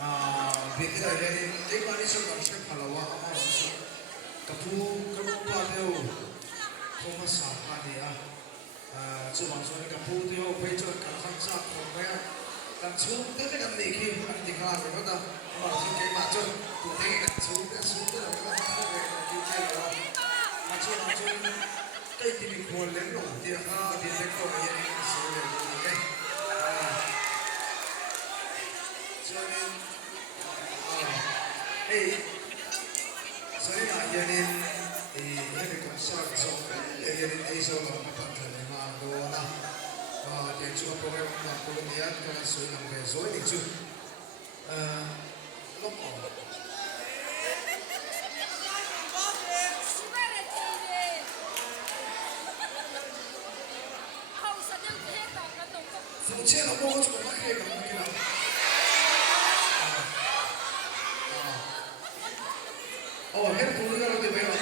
Because they managed to check Palawa also. Kapu Padeo, Thomas Hadia, Sumason Kapu, the old Peter Kakansa from where and two didn't make him and the car, remember, was he came out to take it to the super of the taking it for Leno, the hard is the Hey, sorry, yanin ini konsep soal yanin iso lakukan terima doa. Dia cuma program kemudian kalau sudah sampai soal itu, lompat. Fungsi apa cuma pakai kamu kira? Oh, head pun juga lebih baik.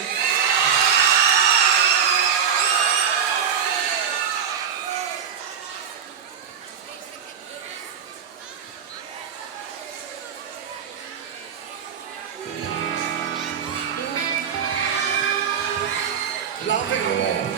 Laughing.